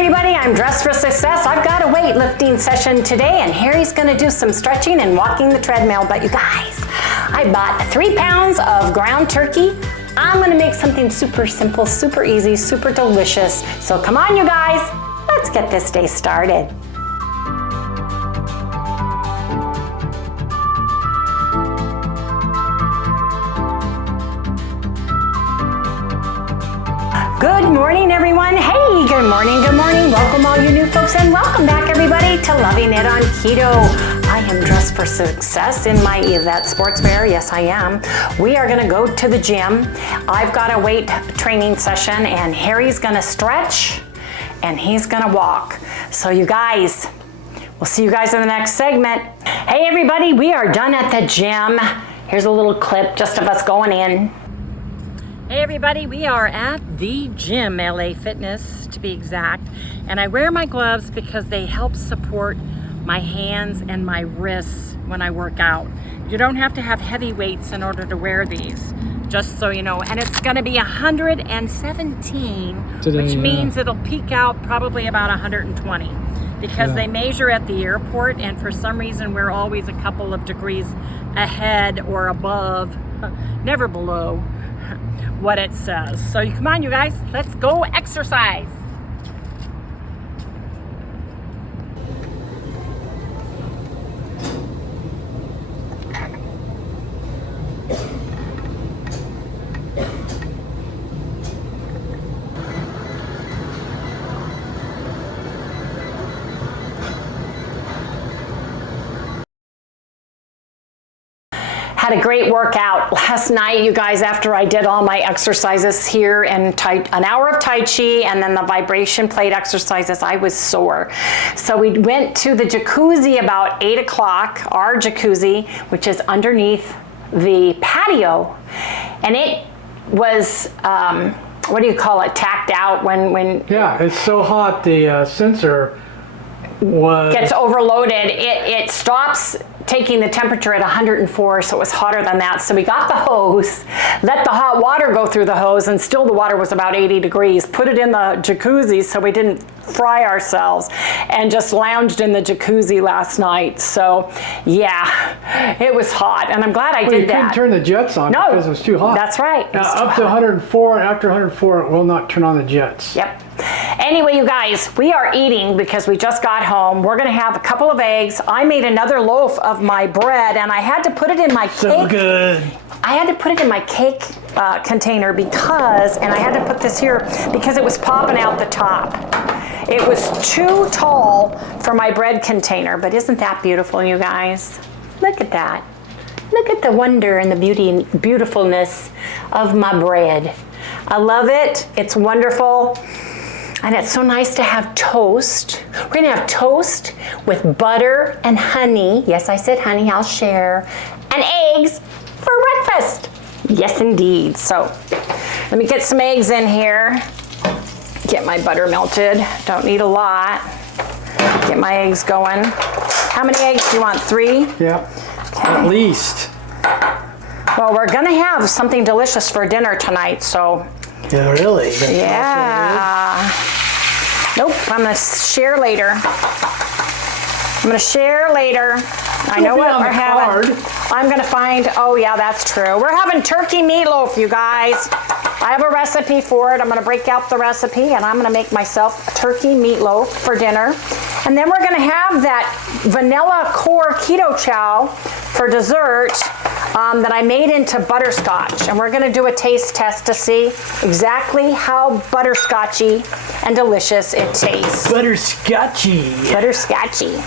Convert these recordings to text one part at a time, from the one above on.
everybody, I'm dressed for success. I've got a weightlifting session today and Harry's gonna do some stretching and walking the treadmill. But you guys, I bought 3 pounds of ground turkey. I'm gonna make something super simple, super easy, super delicious. So come on you guys, let's get this day started. Good morning, everyone. Hey, good morning, good morning. Welcome all you new folks and welcome back everybody to Loving It on Keto. I am dressed for success in my Yvette sportswear. Yes, I am. We are gonna go to the gym. I've got a weight training session and Harry's gonna stretch and he's gonna walk. So you guys, we'll see you guys in the next segment. Hey everybody, we are done at the gym. Here's a little clip just of us going in. Hey everybody, we are at the gym, LA Fitness to be exact, and I wear my gloves because they help support my hands and my wrists when I work out. You don't have to have heavy weights in order to wear these, just so you know. And it's gonna be 117 today, which means it'll peak out probably about 120 because they measure at the airport and for some reason we're always a couple of degrees ahead or above, never below what it says. So come on you guys, let's go exercise. Had a great workout last night, you guys, after I did all my exercises here and an hour of Tai Chi and then the vibration plate exercises. I was sore. So we went to the jacuzzi about 8 o'clock, our jacuzzi, which is underneath the patio. And it was, what do you call it, tacked out when yeah, it's so hot the sensor gets overloaded. It stops taking the temperature at 104, so it was hotter than that. So we got the hose, let the hot water go through the hose, and still the water was about 80 degrees. Put it in the jacuzzi so we didn't fry ourselves, and just lounged in the jacuzzi last night. So yeah, it was hot, and I'm glad I did that. You couldn't turn the jets on because it was too hot. That's right. Up to 104, and after 104, it will not turn on the jets. Yep. Anyway, you guys, we are eating because we just got home. We're gonna have a couple of eggs. I made another loaf of my bread and I had to put it in my cake. So good. I had to put it in my cake container because, and I had to put this here because it was popping out the top. It was too tall for my bread container, but isn't that beautiful, you guys? Look at that. Look at the wonder and the beauty and beautifulness of my bread. I love it. It's wonderful. And it's so nice to have toast. We're gonna have toast with butter and honey. Yes, I said honey, I'll share. And eggs for breakfast. Yes, indeed. So let me get some eggs in here. Get my butter melted. Don't need a lot. Get my eggs going. How many eggs do you want? 3? Yeah, okay. At least. Well, we're gonna have something delicious for dinner tonight, so. Yeah, really? Yeah. Nope, I'm gonna share later. I'm gonna share later. I know what we're having. I'm gonna find, oh yeah, that's true. We're having turkey meatloaf, you guys. I have a recipe for it. I'm gonna break out the recipe and I'm gonna make myself a turkey meatloaf for dinner. And then we're gonna have that vanilla core keto chow for dessert that I made into butterscotch. And we're gonna do a taste test to see exactly how butterscotchy and delicious it tastes. Butterscotchy. Butterscotchy.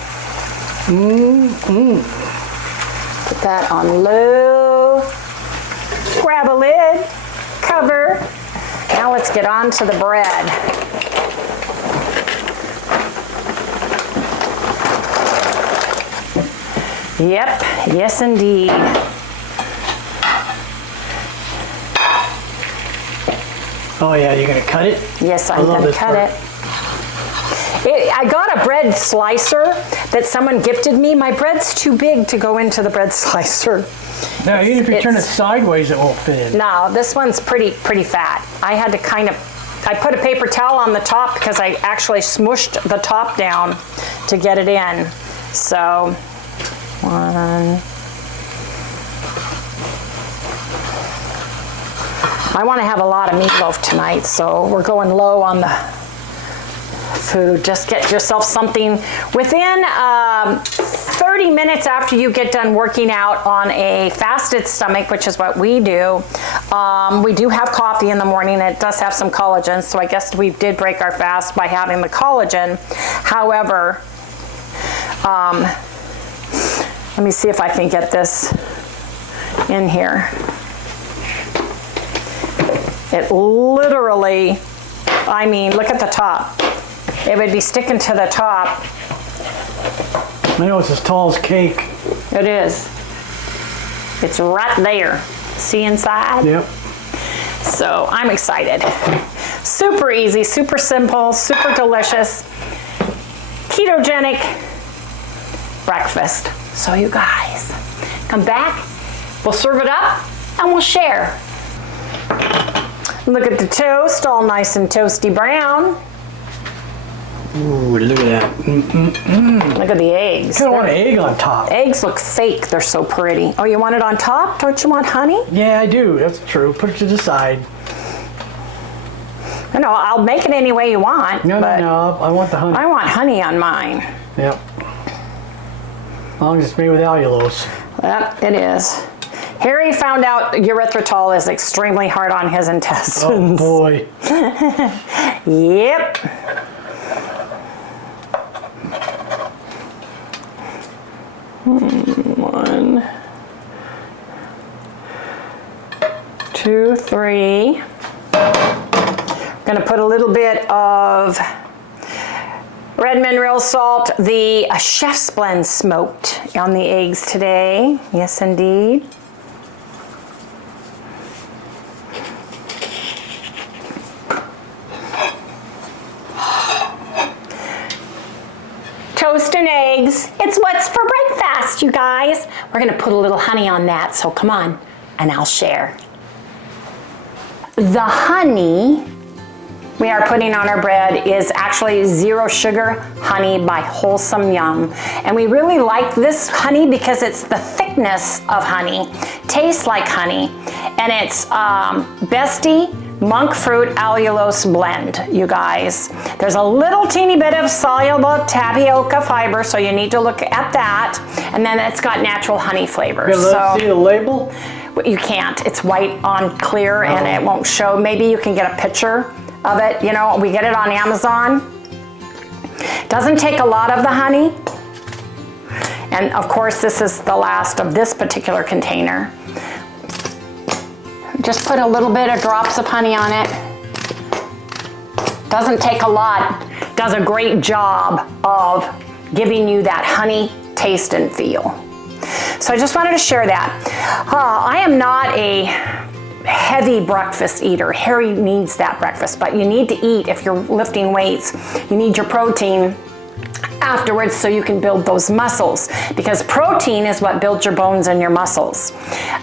Mmm. Put that on low. Grab a lid, cover. Now let's get on to the bread. Yep, yes indeed. Oh yeah, you're gonna cut it? Yes, I'm gonna cut it. I got a bread slicer that someone gifted me. My bread's too big to go into the bread slicer. No, even if you turn it sideways, it won't fit in. No, this one's pretty fat. I had to kind of I put a paper towel on the top because I actually smushed the top down to get it in. So, 1. I want to have a lot of meatloaf tonight, so we're going low on the food. Just get yourself something within 30 minutes after you get done working out on a fasted stomach, which is what we do. We do have coffee in the morning. It does have some collagen, so I guess we did break our fast by having the collagen. However, let me see if I can get this in here. It literally, I mean, look at the top. It would be sticking to the top. I know it's as tall as cake. It is. It's right there. See inside? Yep. So I'm excited. Super easy, super simple, super delicious, ketogenic breakfast. So you guys, come back, we'll serve it up, and we'll share. Look at the toast, all nice and toasty brown. Ooh, look at that. Look at the eggs. I want an egg on top. Eggs look fake, they're so pretty. Oh, you want it on top? Don't you want honey? Yeah, I do, that's true. Put it to the side. I know, I'll make it any way you want. No, I want the honey. I want honey on mine. Yep. As long as it's made with allulose. Yep, it is. Harry found out erythritol is extremely hard on his intestines. Oh boy. Yep. One, 2, 3. I'm gonna put a little bit of red mineral salt, the chef's blend smoked on the eggs today. Yes, indeed. Toast and eggs. It's what's for breakfast, you guys. We're gonna put a little honey on that, so come on, and I'll share. The honey we are putting on our bread is actually 0 sugar honey by Wholesome Yum. And we really like this honey because it's the thickness of honey, tastes like honey, and it's Bestie monk fruit allulose blend, you guys. There's a little teeny bit of soluble tapioca fiber, so you need to look at that. And then it's got natural honey flavors. Let's see the label? You can't. It's white on clear and it won't show. Maybe you can get a picture of it. You know, we get it on Amazon. Doesn't take a lot of the honey. And of course, this is the last of this particular container. Just put a little bit of drops of honey on it. Doesn't take a lot. Does a great job of giving you that honey taste and feel. So I just wanted to share that. I am not a heavy breakfast eater. Harry needs that breakfast, but you need to eat if you're lifting weights. You need your protein afterwards so you can build those muscles, because protein is what builds your bones and your muscles.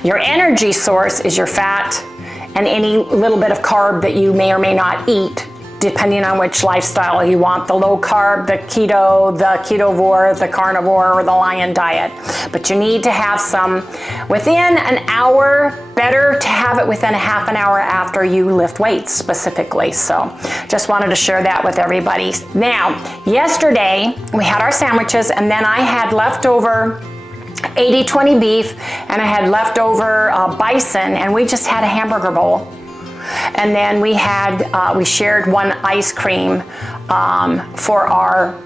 Your energy source is your fat and any little bit of carb that you may or may not eat, depending on which lifestyle you want, the low carb, the keto, the ketovore, the carnivore, or the lion diet. But you need to have some within an hour, better to have it within a half an hour after you lift weights specifically. So just wanted to share that with everybody. Now, yesterday we had our sandwiches and then I had leftover 80-20 beef and I had leftover bison, and we just had a hamburger bowl. And then we had, we shared one ice cream for our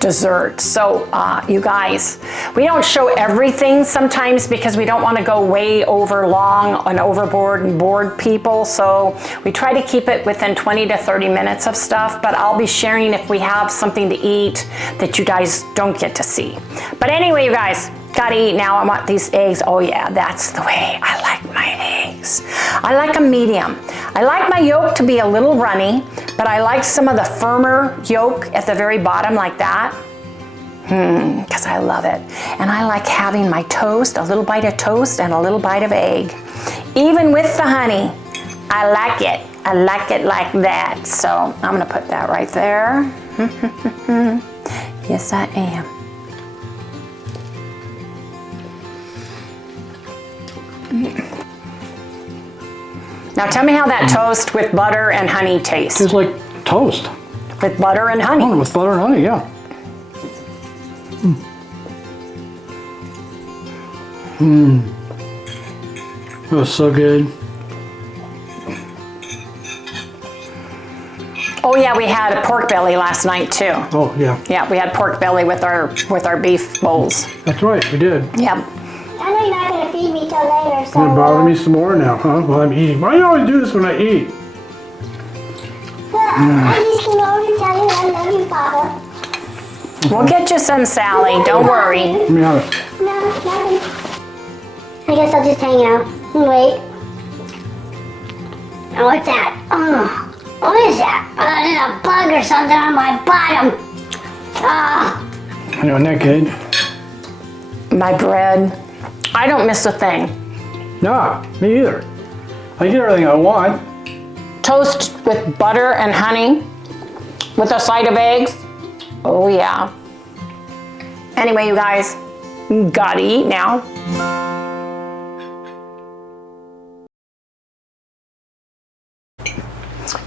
dessert. So you guys, we don't show everything sometimes because we don't want to go way over long and overboard and bored people. So we try to keep it within 20 to 30 minutes of stuff, but I'll be sharing if we have something to eat that you guys don't get to see. But anyway, you guys, gotta eat now. I want these eggs. Oh yeah, that's the way I like my eggs. I like them medium. I like my yolk to be a little runny, but I like some of the firmer yolk at the very bottom like that. Because I love it. And I like having my toast, a little bite of toast and a little bite of egg. Even with the honey, I like it. I like it like that. So I'm gonna put that right there. Yes, I am. Now tell me how that toast with butter and honey tastes. Tastes like toast. With butter and honey. Oh, with butter and honey, yeah. That was so good. Oh yeah, we had a pork belly last night too. Oh yeah. Yeah, we had pork belly with our beef bowls. That's right, we did. Yep. I know you're not going to feed me till later, so... You're gonna bother me some more now, huh? While I'm eating. Why do you always do this when I eat? Well, I just came over to tell you I love you, Papa. We'll get you some, Sally. Don't worry. Let me have it. No, nothing. I guess I'll just hang out and wait. Oh, what's that? Oh, what is that? There's a bug or something on my bottom. Oh. Isn't that good? My bread. I don't miss a thing. Nah, me either. I get everything I want. Toast with butter and honey with a side of eggs. Oh yeah. Anyway, you guys, gotta eat now.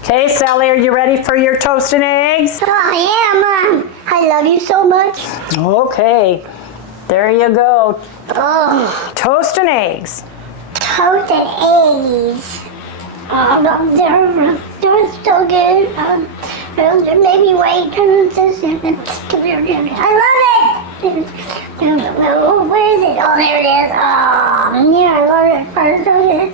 Okay, Sally, are you ready for your toast and eggs? I am, Mom. I love you so much. Okay, there you go. Oh, Toast and eggs. toast and eggs. Oh, no, they're so good. Maybe wait. I love it. Where is it? Oh, there it is. Oh, yeah, I love it. It's so good.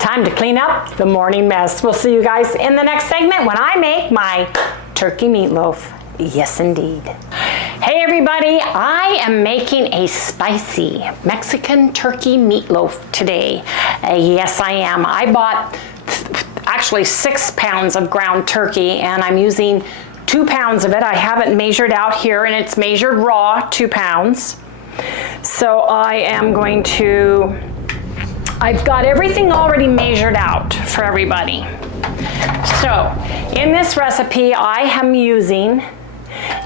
Time to clean up the morning mess. We'll see you guys in the next segment when I make my turkey meatloaf. Yes, indeed. Hey everybody, I am making a spicy Mexican turkey meatloaf today. Yes, I am. I bought actually 6 pounds of ground turkey and I'm using 2 pounds of it. I have it measured out here and it's measured raw, 2 pounds. So I am going to, I've got everything already measured out for everybody. So in this recipe, I am using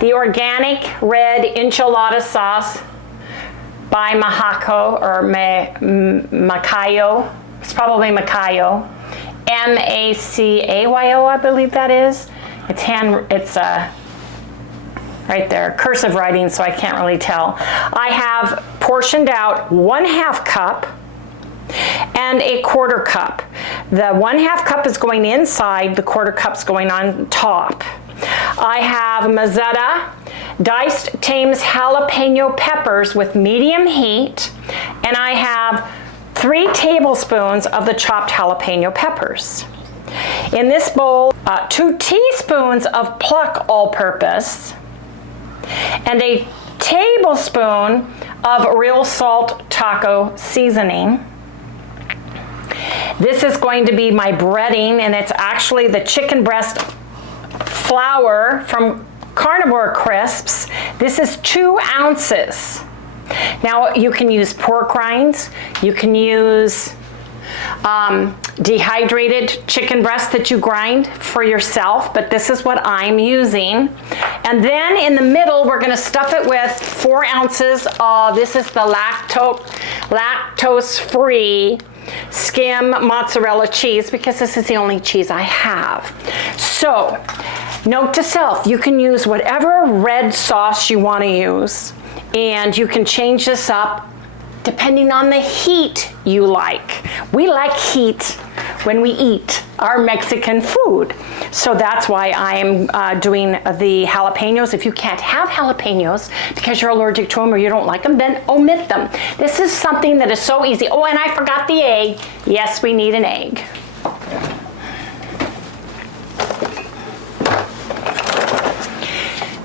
the organic red enchilada sauce by Macayo or Macayo. It's probably Macayo. M-A-C-A-Y-O, I believe that is. It's right there, cursive writing, so I can't really tell. I have portioned out 1/2 cup and a 1/4 cup. The 1/2 cup is going inside, the 1/4 cup's going on top. I have Mazzetta diced Thames jalapeno peppers with medium heat, and I have 3 tablespoons of the chopped jalapeno peppers. In this bowl, 2 teaspoons of PLUCK all-purpose, and a tablespoon of real salt taco seasoning. This is going to be my breading, and it's actually the chicken breast flour from Carnivore Crisps. This is 2 ounces. Now you can use pork rinds, you can use dehydrated chicken breast that you grind for yourself, but this is what I'm using. And then in the middle, we're gonna stuff it with 4 ounces of, this is the lactose-free skim mozzarella cheese, because this is the only cheese I have. So, note to self, you can use whatever red sauce you want to use, and you can change this up depending on the heat you like. We like heat when we eat our Mexican food. So that's why I'm doing the jalapenos. If you can't have jalapenos because you're allergic to them or you don't like them, then omit them. This is something that is so easy. Oh, and I forgot the egg. Yes, we need an egg.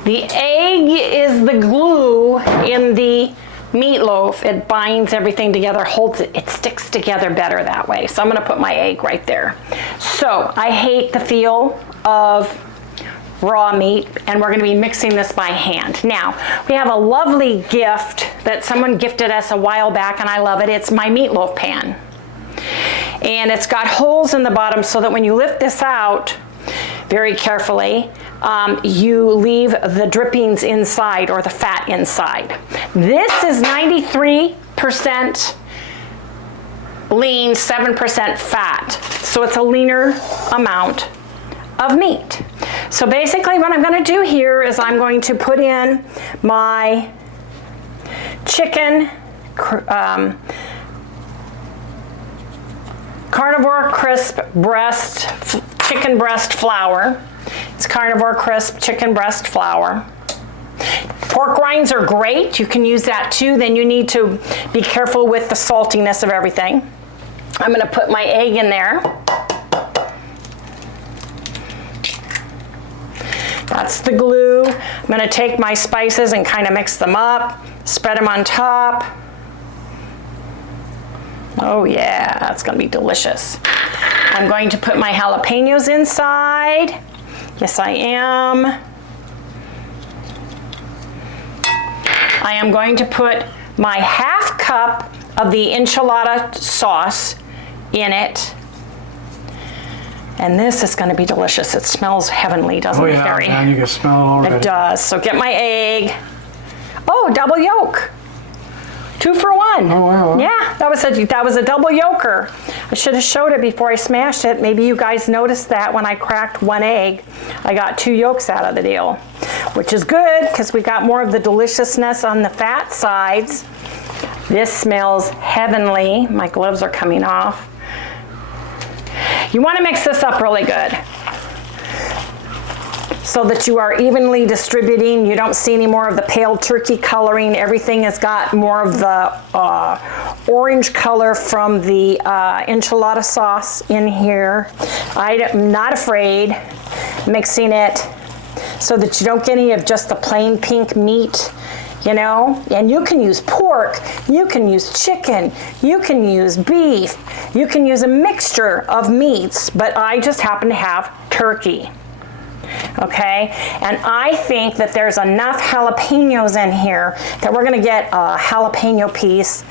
The egg is the glue in the meatloaf. It binds everything together, holds it. It sticks together better that way. So I'm gonna put my egg right there. So I hate the feel of raw meat, and we're gonna be mixing this by hand. Now, we have a lovely gift that someone gifted us a while back, and I love it. It's my meatloaf pan. And it's got holes in the bottom so that when you lift this out very carefully, you leave the drippings inside or the fat inside. This is 93% lean, 7% fat. So it's a leaner amount of meat. So basically what I'm going to do here is I'm going to put in my chicken Carnivore Crisp chicken breast flour. It's Carnivore Crisp chicken breast flour. Pork rinds are great. You can use that too. Then you need to be careful with the saltiness of everything. I'm going to put my egg in there. That's the glue. I'm going to take my spices and kind of mix them up, spread them on top. Oh yeah, that's going to be delicious. I'm going to put my jalapenos inside. Yes, I am. I am going to put my half cup of the enchilada sauce in it. And this is going to be delicious. It smells heavenly, doesn't it, Harry? Oh yeah, you can smell it already. It does. So get my egg. Oh, double yolk. 2 for 1. Oh wow. Yeah, that was a double yolker. I should have showed it before I smashed it. Maybe you guys noticed that when I cracked 1 egg, I got 2 yolks out of the deal, which is good because we got more of the deliciousness on the fat sides. This smells heavenly. My gloves are coming off. You want to mix this up really good so that you are evenly distributing. You don't see any more of the pale turkey coloring. Everything has got more of the orange color from the enchilada sauce in here. I'm not afraid mixing it so that you don't get any of just the plain pink meat, you know. And you can use pork, you can use chicken, you can use beef, you can use a mixture of meats, but I just happen to have turkey. Okay, and I think that there's enough jalapenos in here that we're gonna get a jalapeno piece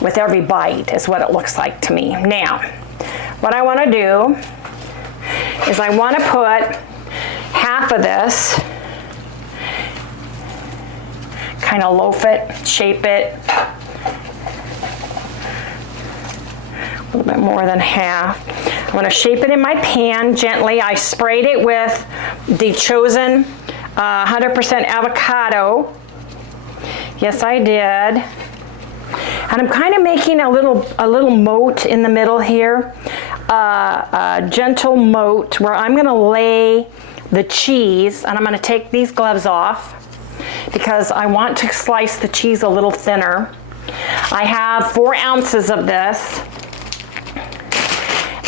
with every bite, is what it looks like to me. Now, what I wanna do is I wanna put half of this, kind of loaf it, shape it, a little bit more than half. I'm going to shape it in my pan gently. I sprayed it with the chosen 100% avocado. Yes, I did. And I'm kind of making a little moat in the middle here, a gentle moat where I'm going to lay the cheese, and I'm going to take these gloves off because I want to slice the cheese a little thinner. I have 4 ounces of this.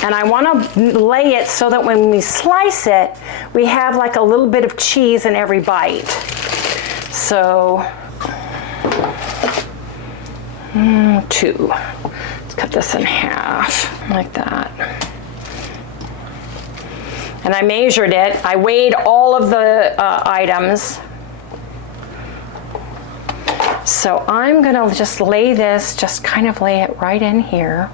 And I want to lay it so that when we slice it, we have like a little bit of cheese in every bite. So, 2. Let's cut this in half, like that. And I measured it. I weighed all of the items. So I'm going to just lay this, just kind of lay it right in here.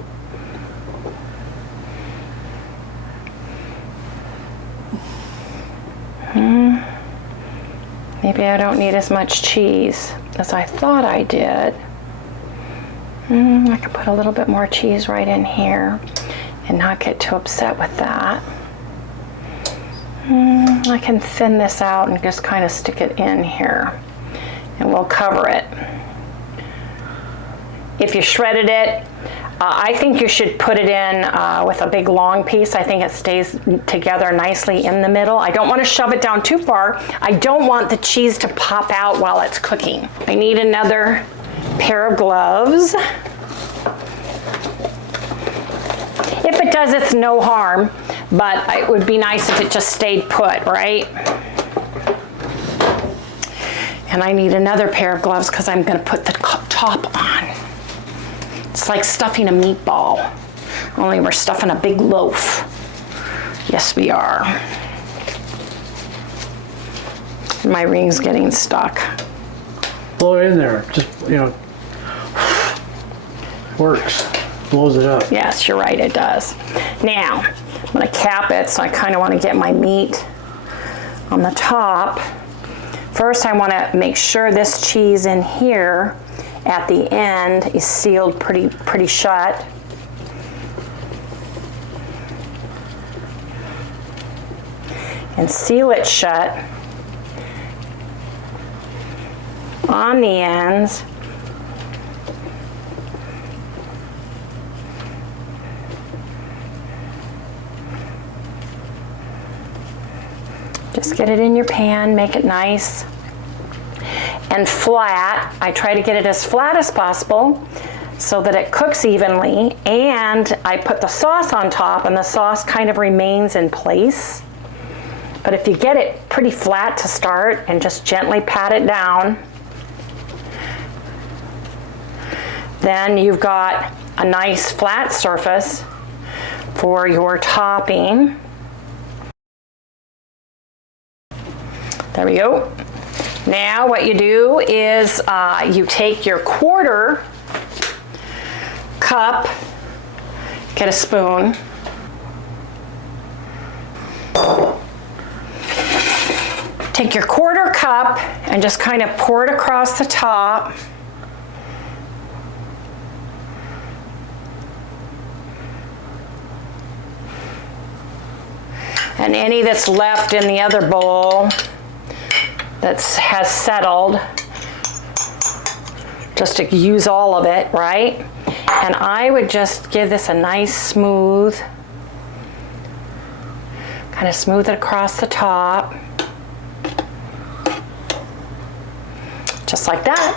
Maybe I don't need as much cheese as I thought I did. I can put a little bit more cheese right in here and not get too upset with that. I can thin this out and just kind of stick it in here, and we'll cover it. If you shredded it, I think you should put it in with a big long piece. I think it stays together nicely in the middle. I don't want to shove it down too far. I don't want the cheese to pop out while it's cooking. I need another pair of gloves. If it does, it's no harm, but it would be nice if it just stayed put, right? And I need another pair of gloves because I'm going to put the top on. It's like stuffing a meatball, only we're stuffing a big loaf. Yes, we are. My ring's getting stuck. Blow it in there. Just, you know, works. Blows it up. Yes, you're right, it does. Now, I'm gonna cap it, so I kind of want to get my meat on the top. First, I want to make sure this cheese in here at the end is sealed pretty shut. And seal it shut on the ends. Just get it in your pan, make it nice and flat. I try to get it as flat as possible so that it cooks evenly, and I put the sauce on top and the sauce kind of remains in place. But if you get it pretty flat to start and just gently pat it down, then you've got a nice flat surface for your topping. There we go. Now what you do is you take your 1/4 cup, get a spoon, take your 1/4 cup and just kind of pour it across the top. And any that's left in the other bowl that has settled, just to use all of it, right? And I would just give this a nice smooth, kind of smooth it across the top. Just like that.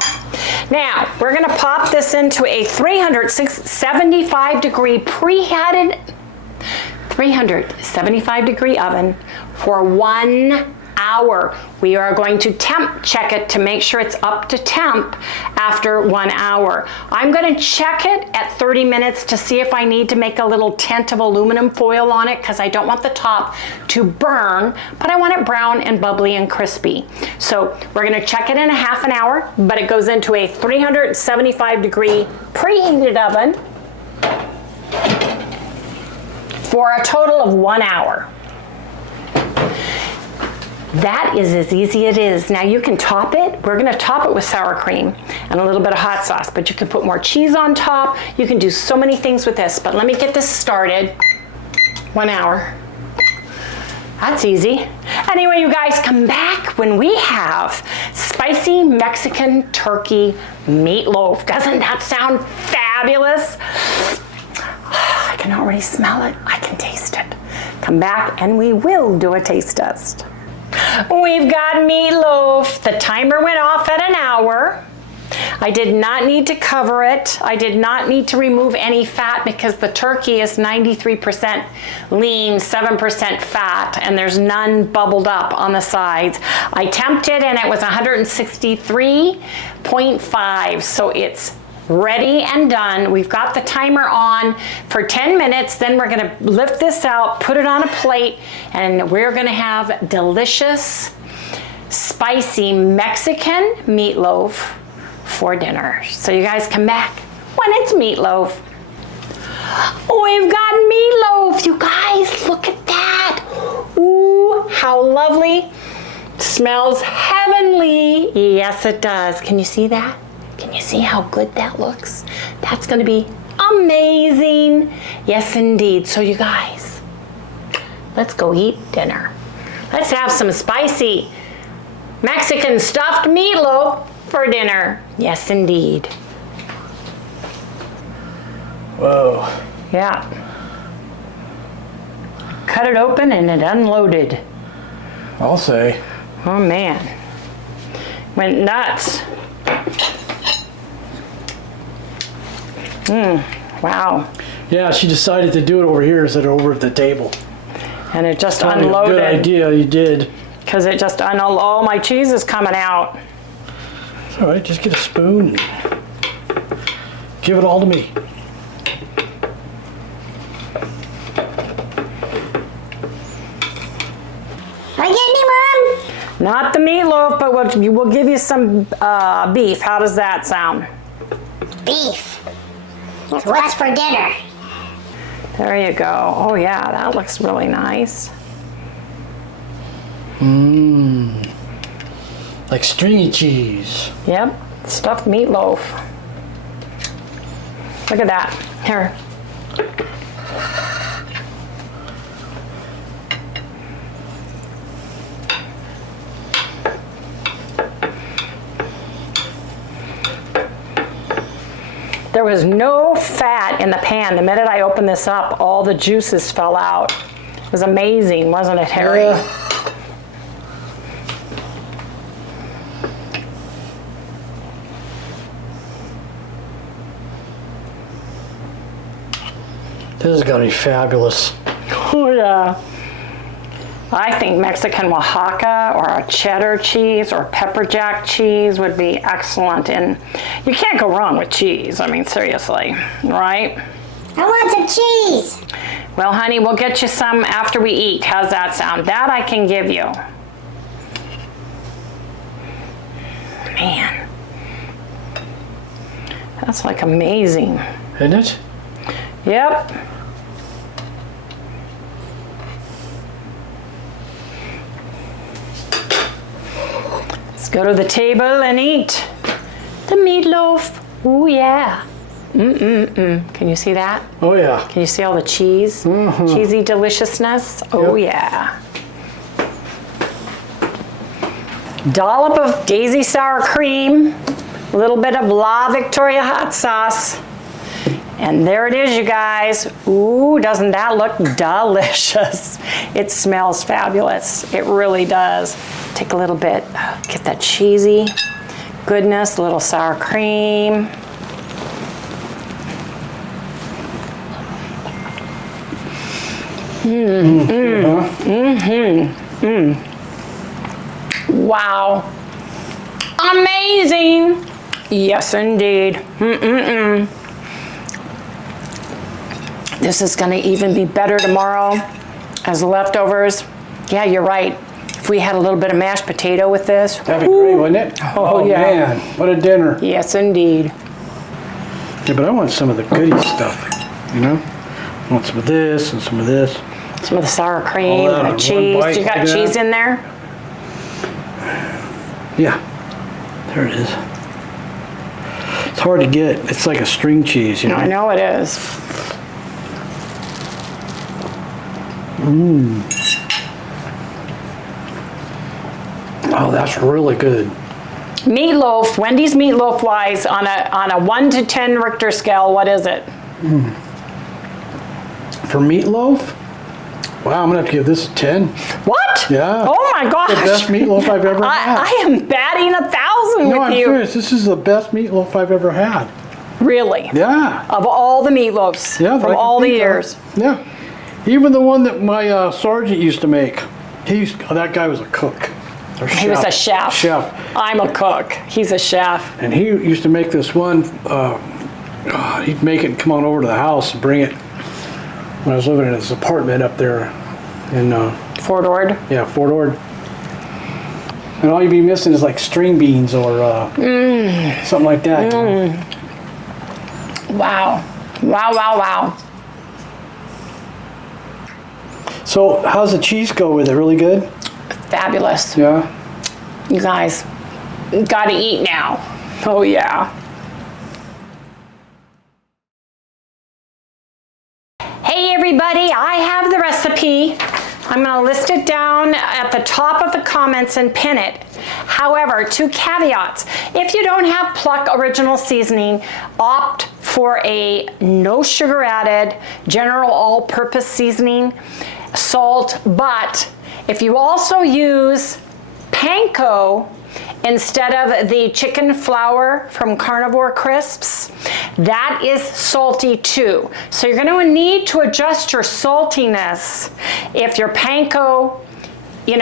Now, we're gonna pop this into a 375-degree preheated 375-degree oven for 1 hour. We are going to temp check it to make sure it's up to temp after 1 hour. I'm going to check it at 30 minutes to see if I need to make a little tent of aluminum foil on it, because I don't want the top to burn, but I want it brown and bubbly and crispy. So we're going to check it in a half an hour, but it goes into a 375-degree preheated oven for a total of 1 hour. That is as easy as it is. Now you can top it. We're gonna top it with sour cream and a little bit of hot sauce, but you can put more cheese on top. You can do so many things with this, but let me get this started. 1 hour. That's easy. Anyway, you guys, come back when we have spicy Mexican turkey meatloaf. Doesn't that sound fabulous? I can already smell it. I can taste it. Come back and we will do a taste test. We've got meatloaf. The timer went off at 1 hour. I did not need to cover it. I did not need to remove any fat because the turkey is 93% lean, 7% fat, and there's none bubbled up on the sides. I temped it and it was 163.5, so it's ready and done. We've got the timer on for 10 minutes. Then we're gonna lift this out, put it on a plate, and we're gonna have delicious, spicy Mexican meatloaf for dinner. So you guys come back when it's meatloaf. We've got meatloaf, you guys, look at that. Ooh, how lovely. Smells heavenly. Yes, it does. Can you see that? Can you see how good that looks? That's gonna be amazing. Yes, indeed. So you guys, let's go eat dinner. Let's have some spicy Mexican stuffed meatloaf for dinner. Yes, indeed. Whoa. Yeah. Cut it open and it unloaded. I'll say. Oh man. Went nuts. Wow. Yeah, she decided to do it over here instead of over at the table. And it just Probably unloaded. a good idea, you did. Because it just unloaded. Oh, my cheese is coming out. It's all right, just get a spoon. Give it all to me. I get any, Mom? Not the meatloaf, but we'll give you some beef. How does that sound? Beef. What's for dinner? There you go. Oh yeah, that looks really nice. Mmm. Like stringy cheese. Yep, stuffed meatloaf. Look at that. Here. There was no fat in the pan. The minute I opened this up, all the juices fell out. It was amazing, wasn't it, Harry? Yeah. This is gonna be fabulous. Oh yeah. I think Mexican Oaxaca or a cheddar cheese or pepper jack cheese would be excellent. And you can't go wrong with cheese. I mean, seriously, right? I want some cheese. Well, honey, we'll get you some after we eat. How's that sound? That I can give you. Man, that's like amazing. Isn't it? Yep. Let's go to the table and eat the meatloaf. Ooh, yeah. Can you see that? Oh yeah. Can you see all the cheese? Cheesy deliciousness? Oh yeah. Dollop of Daisy sour cream, a little bit of La Victoria hot sauce. And there it is, you guys. Ooh, doesn't that look delicious? It smells fabulous. It really does. Take a little bit, get that cheesy goodness, a little sour cream. Wow. Amazing. Yes, indeed. This is gonna even be better tomorrow as leftovers. Yeah, you're right. If we had a little bit of mashed potato with this. That'd be great, wouldn't it? Oh, yeah. Man, what a dinner. Yes, indeed. Yeah, but I want some of the goodie stuff, you know? I want some of this and some of this. Some of the sour cream, All that on the one cheese. bite, You got look at cheese that. in there? Yeah, there it is. It's hard to get. It's like a string cheese, you know? I know it is. Oh, that's really good. Meatloaf, Wendy's meatloaf wise, on a 1 to 10 Richter scale, what is it? For meatloaf? Wow, I'm gonna have to give this a 10. What? Yeah. Oh my gosh. The best meatloaf I've ever had. I am batting 1,000 No, with I'm you. serious. This is the best meatloaf I've ever had. Really? Yeah. Of all the meatloafs Yeah. that I from can all the think of. years. Yeah. Even the one that my sergeant used to make. That guy was a cook. Or He was a chef. Chef. I'm a cook. He's a chef. And he used to make this one, he'd make it and come on over to the house and bring it when I was living in his apartment up there in, Fort Ord. yeah, Fort Ord. And all you'd be missing is like string beans or something like that. Wow. Wow, wow, wow. So how's the cheese go with it? Really good? Fabulous. Yeah. You guys, gotta eat now. Oh yeah. Hey everybody, I have the recipe. I'm gonna list it down at the top of the comments and pin it. However, 2 caveats. If you don't have Pluck original seasoning, opt for a no sugar added, general all-purpose seasoning, salt, but if you also use panko instead of the chicken flour from Carnivore Crisps, that is salty too. So you're going to need to adjust your saltiness if your panko,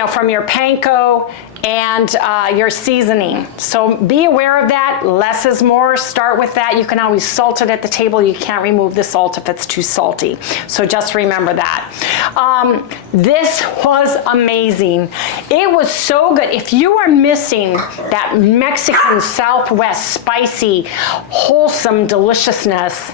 from your panko and your seasoning. So be aware of that. Less is more. Start with that. You can always salt it at the table. You can't remove the salt if it's too salty. So just remember that. This was amazing. It was so good. If you are missing that Mexican Southwest spicy, wholesome deliciousness,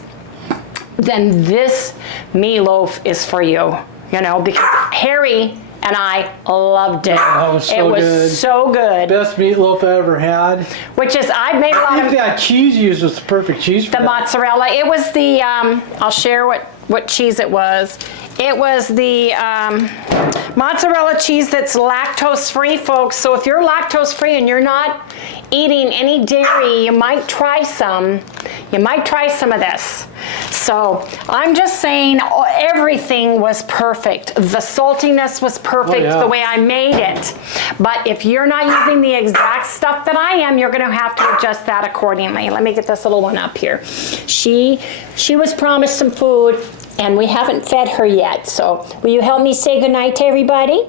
then this meatloaf is for you. You know, because Harry and I loved it. That was so it was good. so good. Best meatloaf I ever had. Which is, I've made a lot I of think that cheese used was the perfect cheese for the that. mozzarella. It was the, I'll share what cheese it was. It was the mozzarella cheese that's lactose free, folks. So if you're lactose free and you're not eating any dairy, you might try some. You might try some of this. So I'm just saying everything was perfect. The saltiness was perfect the way I made it. But if you're not using the exact stuff that I am, you're gonna have to adjust that accordingly. Let me get this little one up here. She was promised some food and we haven't fed her yet. So will you help me say goodnight to everybody?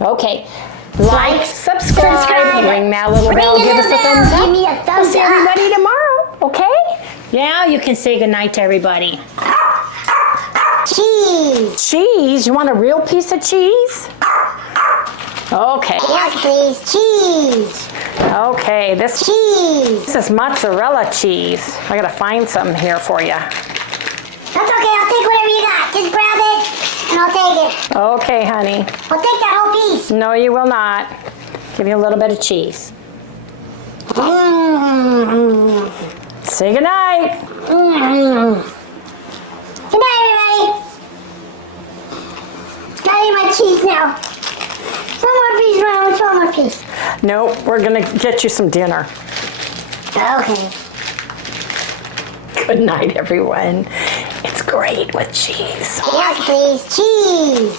Okay. Like, subscribe, ring that little bell, give us a thumbs up. Give me a thumbs See up. everybody tomorrow, okay? Now you can say goodnight to everybody. Cheese. Cheese? You want a real piece of cheese? Okay. Yes, please. Cheese. Okay, this Cheese. is mozzarella cheese. I gotta find something here for you. That's okay. I'll take whatever you got. Just grab it and I'll take it. Okay, honey. I'll take that whole piece. No, you will not. Give you a little bit of cheese. Say goodnight. Good night, everybody. Gotta eat my cheese now. One more piece, Ron. One more piece. Nope, we're gonna get you some dinner. Okay. Good night, everyone. It's great with cheese. Yes, please. Cheese.